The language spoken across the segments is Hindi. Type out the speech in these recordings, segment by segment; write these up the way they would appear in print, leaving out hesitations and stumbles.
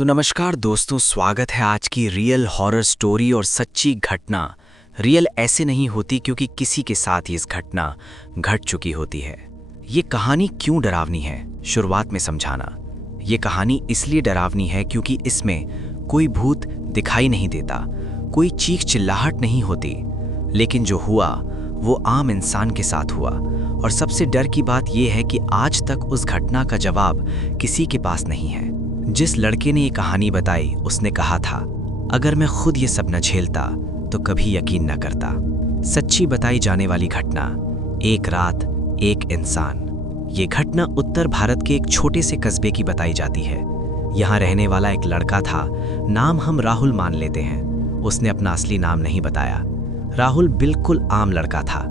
तो नमस्कार दोस्तों, स्वागत है आज की रियल हॉरर स्टोरी और सच्ची घटना। रियल ऐसे नहीं होती क्योंकि किसी के साथ इस घटना घट चुकी होती है। ये कहानी क्यों डरावनी है, शुरुआत में समझाना। ये कहानी इसलिए डरावनी है क्योंकि इसमें कोई भूत दिखाई नहीं देता, कोई चीख चिल्लाहट नहीं होती, लेकिन जो हुआ वो आम इंसान के साथ हुआ। और सबसे डर की बात यह है कि आज तक उस घटना का जवाब किसी के पास नहीं है। जिस लड़के ने ये कहानी बताई उसने कहा था, अगर मैं खुद ये सब न झेलता तो कभी यकीन न करता। सच्ची बताई जाने वाली घटना, एक रात एक इंसान। ये घटना उत्तर भारत के एक छोटे से कस्बे की बताई जाती है। यहाँ रहने वाला एक लड़का था, नाम हम राहुल मान लेते हैं। उसने अपना असली नाम नहीं बताया। राहुल बिल्कुल आम लड़का था,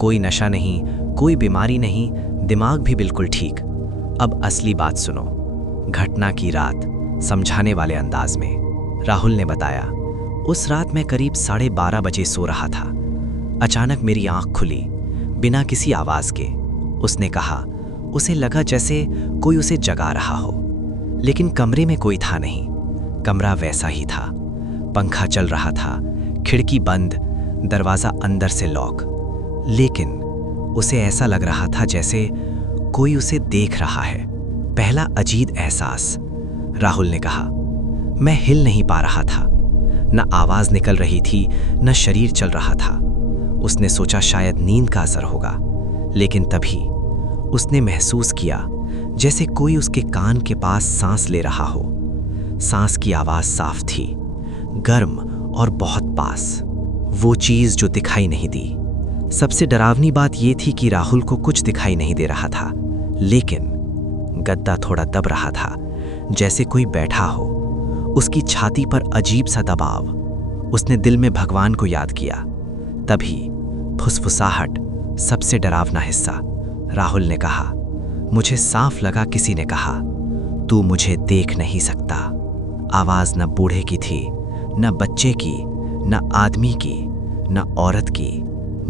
कोई नशा नहीं, कोई बीमारी नहीं, दिमाग भी बिल्कुल ठीक। अब असली बात सुनो। घटना की रात समझाने वाले अंदाज में राहुल ने बताया, उस रात मैं करीब 12:30 बजे सो रहा था। अचानक मेरी आंख खुली, बिना किसी आवाज के। उसने कहा उसे लगा जैसे कोई उसे जगा रहा हो, लेकिन कमरे में कोई था नहीं। कमरा वैसा ही था, पंखा चल रहा था, खिड़की बंद, दरवाजा अंदर से लॉक। लेकिन उसे ऐसा लग रहा था जैसे कोई उसे देख रहा है। पहला अजीब एहसास। राहुल ने कहा, मैं हिल नहीं पा रहा था, न आवाज निकल रही थी, न शरीर चल रहा था। उसने सोचा शायद नींद का असर होगा, लेकिन तभी उसने महसूस किया जैसे कोई उसके कान के पास सांस ले रहा हो। सांस की आवाज साफ थी, गर्म और बहुत पास। वो चीज जो दिखाई नहीं दी। सबसे डरावनी बात यह थी कि राहुल को कुछ दिखाई नहीं दे रहा था, लेकिन गद्दा थोड़ा दब रहा था, जैसे कोई बैठा हो। उसकी छाती पर अजीब सा दबाव। उसने दिल में भगवान को याद किया। तभी फुसफुसाहट, सबसे डरावना हिस्सा। राहुल ने कहा, मुझे साफ लगा किसी ने कहा, तू मुझे देख नहीं सकता। आवाज न बूढ़े की थी, न बच्चे की, न आदमी की, न औरत की,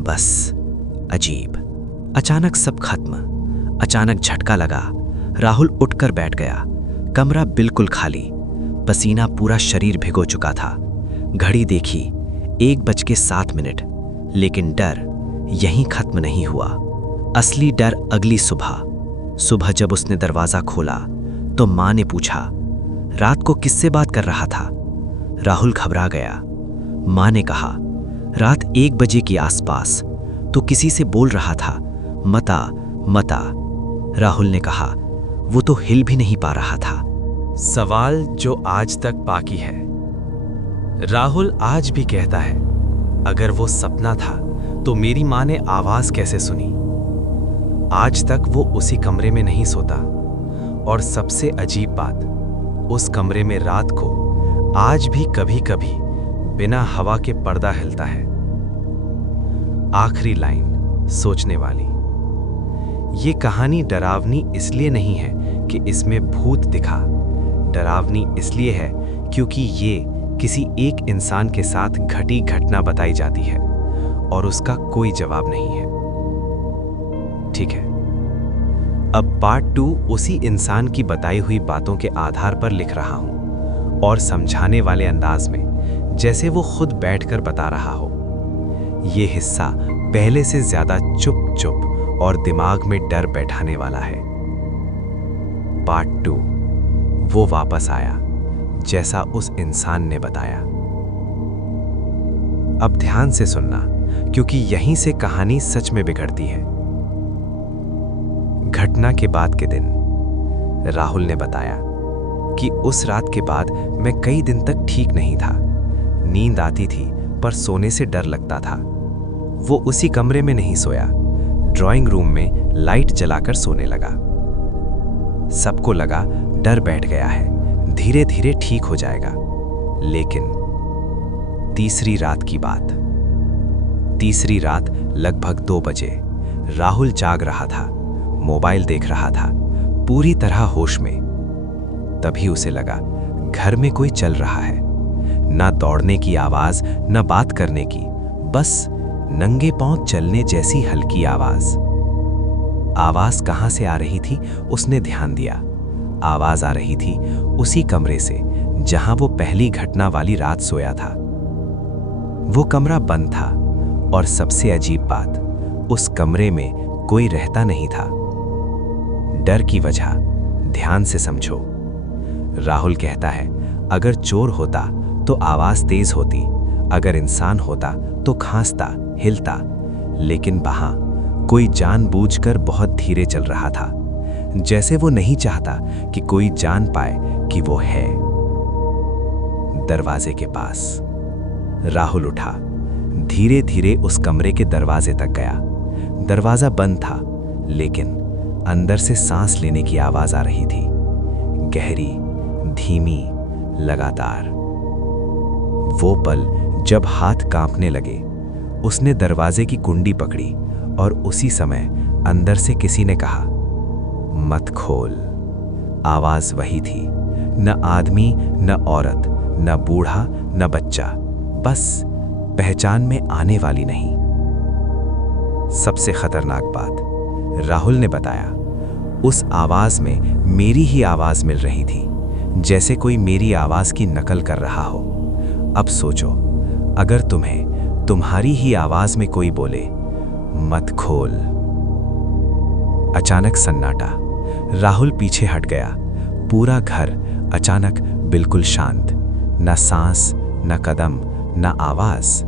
बस अजीब। अचानक सब खत्म। अचानक झटका लगा। राहुल उठकर बैठ गया। कमरा बिल्कुल खाली, पसीना पूरा शरीर भिगो चुका था। घड़ी देखी, 1:07। लेकिन डर यहीं खत्म नहीं हुआ। असली डर अगली सुबह जब उसने दरवाजा खोला तो मां ने पूछा, रात को किससे बात कर रहा था? राहुल घबरा गया। मां ने कहा, रात 1 बजे के आसपास तो किसी से बोल रहा था, मता मता। राहुल ने कहा, वो तो हिल भी नहीं पा रहा था। सवाल जो आज तक बाकी है। राहुल आज भी कहता है, अगर वो सपना था तो मेरी मां ने आवाज कैसे सुनी? आज तक वो उसी कमरे में नहीं सोता। और सबसे अजीब बात, उस कमरे में रात को आज भी कभी कभी बिना हवा के पर्दा हिलता है। आखिरी लाइन सोचने वाली। ये कहानी डरावनी इसलिए नहीं है कि इसमें भूत दिखा। डरावनी इसलिए है क्योंकि ये किसी एक इंसान के साथ घटी घटना बताई जाती है और उसका कोई जवाब नहीं है। ठीक है, अब पार्ट 2 उसी इंसान की बताई हुई बातों के आधार पर लिख रहा हूं और समझाने वाले अंदाज में, जैसे वो खुद बैठकर बता रहा हो। ये हिस्सा पहले से ज्यादा चुप चुप और दिमाग में डर बैठाने वाला है। पार्ट 2 वो वापस आया जैसा उस इंसान ने बताया। अब ध्यान से सुनना, क्योंकि यहीं से कहानी सच में बिगड़ती है। घटना के बाद के दिन राहुल ने बताया कि उस रात के बाद मैं कई दिन तक ठीक नहीं था। नींद आती थी पर सोने से डर लगता था। वो उसी कमरे में नहीं सोया, ड्राइंग रूम में लाइट जलाकर सोने लगा। सबको लगा डर बैठ गया है, धीरे धीरे ठीक हो जाएगा। लेकिन तीसरी रात की बात। तीसरी रात लगभग 2 बजे राहुल जाग रहा था, मोबाइल देख रहा था, पूरी तरह होश में। तभी उसे लगा घर में कोई चल रहा है। ना दौड़ने की आवाज, ना बात करने की, बस नंगे पांव चलने जैसी हल्की आवाज। आवाज कहां से आ रही थी उसने ध्यान दिया। आवाज आ रही थी उसी कमरे से जहां वो पहली घटना वाली रात सोया था। वो कमरा बंद था और सबसे अजीब बात, उस कमरे में कोई रहता नहीं था। डर की वजह ध्यान से समझो। राहुल कहता है, अगर चोर होता तो आवाज तेज होती, अगर इंसान होता तो खांसता, हिलता, लेकिन वहां कोई जानबूझकर बहुत धीरे चल रहा था, जैसे वो नहीं चाहता कि कोई जान पाए कि वो है। दरवाजे के पास राहुल उठा, धीरे धीरे उस कमरे के दरवाजे तक गया। दरवाजा बंद था, लेकिन अंदर से सांस लेने की आवाज आ रही थी, गहरी, धीमी, लगातार। वो पल जब हाथ कांपने लगे, उसने दरवाजे की कुंडी पकड़ी और उसी समय अंदर से किसी ने कहा, मत खोल। आवाज वही थी, न आदमी, न औरत, न बूढ़ा, न बच्चा, बस पहचान में आने वाली नहीं। सबसे खतरनाक बात, राहुल ने बताया, उस आवाज में मेरी ही आवाज मिल रही थी, जैसे कोई मेरी आवाज की नकल कर रहा हो। अब सोचो, अगर तुम्हें तुम्हारी ही आवाज में कोई बोले, मत खोल। अचानक सन्नाटा। राहुल पीछे हट गया। पूरा घर अचानक बिल्कुल शांत, न सांस, न कदम, न आवाज।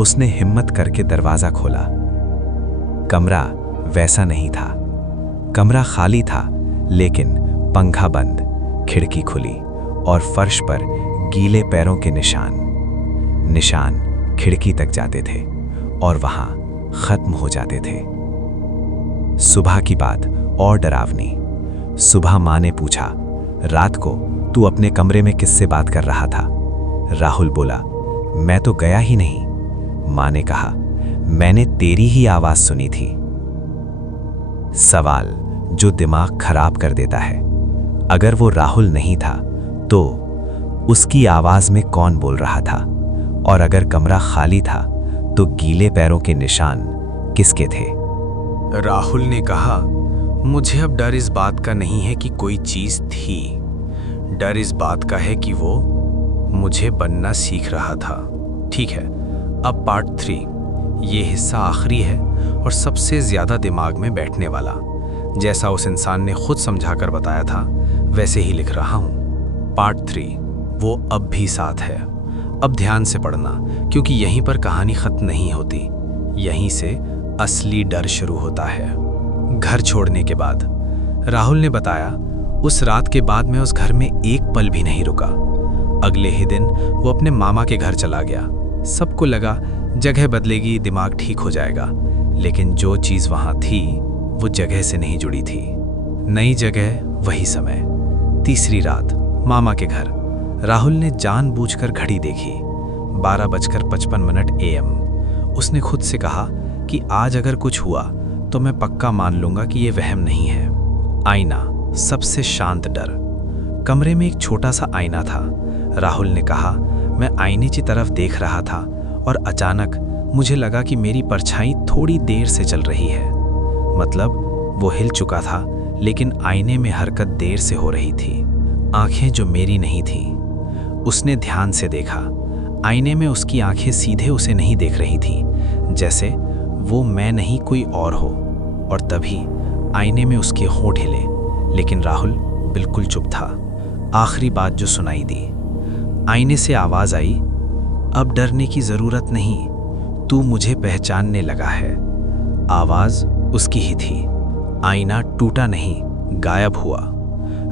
उसने हिम्मत करके दरवाजा खोला। कमरा वैसा नहीं था। कमरा खाली था, लेकिन पंखा बंद, खिड़की खुली और फर्श पर गीले पैरों के निशान खिड़की तक जाते थे और वहां खत्म हो जाते थे। सुबह की बात और डरावनी। सुबह मां ने पूछा, रात को तू अपने कमरे में किससे बात कर रहा था? राहुल बोला, मैं तो गया ही नहीं। मां ने कहा, मैंने तेरी ही आवाज सुनी थी। सवाल जो दिमाग खराब कर देता है। अगर वो राहुल नहीं था तो उसकी आवाज में कौन बोल रहा था? और अगर कमरा खाली था तो गीले पैरों के निशान किसके थे? राहुल ने कहा, मुझे अब डर इस बात का नहीं है कि कोई चीज थी, डर इस बात का है कि वो मुझे बनना सीख रहा था। ठीक है, अब पार्ट 3, ये हिस्सा आखिरी है और सबसे ज्यादा दिमाग में बैठने वाला। जैसा उस इंसान ने खुद समझाकर बताया था, वैसे ही लिख रहा हूं। पार्ट 3, वो अब भी साथ है। अब ध्यान से पढ़ना, क्योंकि यहीं पर कहानी खत्म नहीं होती, यहीं से असली डर शुरू होता है। घर छोड़ने के बाद राहुल ने बताया, उस रात के बाद मैं उस घर में एक पल भी नहीं रुका। अगले ही दिन वो अपने मामा के घर चला गया। सबको लगा जगह बदलेगी, दिमाग ठीक हो जाएगा, लेकिन जो चीज वहां थी वो जगह से नहीं जुड़ी थी। नई जगह, वही समय। तीसरी रात मामा के घर। राहुल ने जानबूझकर घड़ी देखी, 12:55 AM। उसने खुद से कहा कि आज अगर कुछ हुआ तो मैं पक्का मान लूंगा कि ये वहम नहीं है। आईना, सबसे शांत डर। कमरे में एक छोटा सा आईना था। राहुल ने कहा, मैं आईने की तरफ देख रहा था और अचानक मुझे लगा कि मेरी परछाई थोड़ी देर से चल रही है। मतलब वो हिल चुका था, लेकिन आईने में हरकत देर से हो रही थी। आंखें जो मेरी नहीं थी। उसने ध्यान से देखा। आईने में उसकी आंखें सीधे उसे नहीं देख रही थी, जैसे वो मैं नहीं कोई और हो। और तभी आईने में उसके होंठ हिले, लेकिन राहुल बिल्कुल चुप था। आखिरी बात जो सुनाई दी, आईने से आवाज आई, अब डरने की जरूरत नहीं, तू मुझे पहचानने लगा है। आवाज उसकी ही थी। आईना टूटा नहीं, गायब हुआ।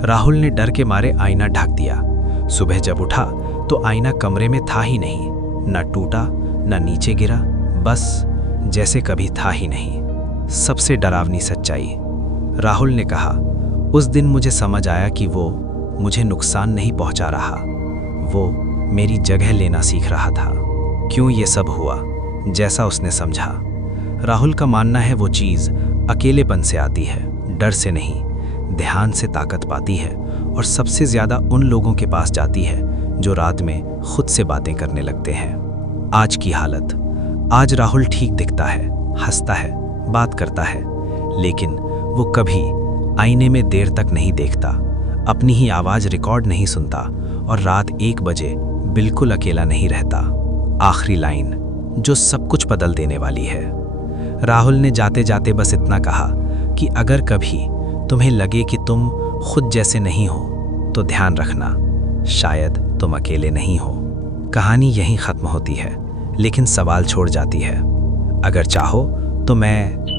राहुल ने डर के मारे आईना ढक दिया। सुबह जब उठा तो आईना कमरे में था ही नहीं, न टूटा न नीचे गिरा, बस जैसे कभी था ही नहीं। सबसे डरावनी सच्चाई, राहुल ने कहा, उस दिन मुझे समझ आया कि वो मुझे नुकसान नहीं पहुंचा रहा, वो मेरी जगह लेना सीख रहा था। क्यों ये सब हुआ? जैसा उसने समझा। राहुल का मानना है वो चीज अकेलेपन से आती है, डर से नहीं। ध्यान से ताकत पाती है और सबसे ज्यादा उन लोगों के पास जाती है जो रात में खुद से बातें करने लगते हैं। आज की हालत, आज राहुल ठीक दिखता है, हंसता है, बात करता है, लेकिन वो कभी आईने में देर तक नहीं देखता। अपनी ही आवाज़ रिकॉर्ड नहीं सुनता और रात 1 बजे बिल्कुल अकेला नहीं रहता। आखिरी लाइन जो सब कुछ बदल देने वाली है। राहुल ने जाते जाते बस इतना कहा कि अगर कभी तुम्हें लगे कि तुम खुद जैसे नहीं हो तो ध्यान रखना, शायद तुम अकेले नहीं हो। कहानी यहीं ख़त्म होती है, लेकिन सवाल छोड़ जाती है। अगर चाहो तो मैं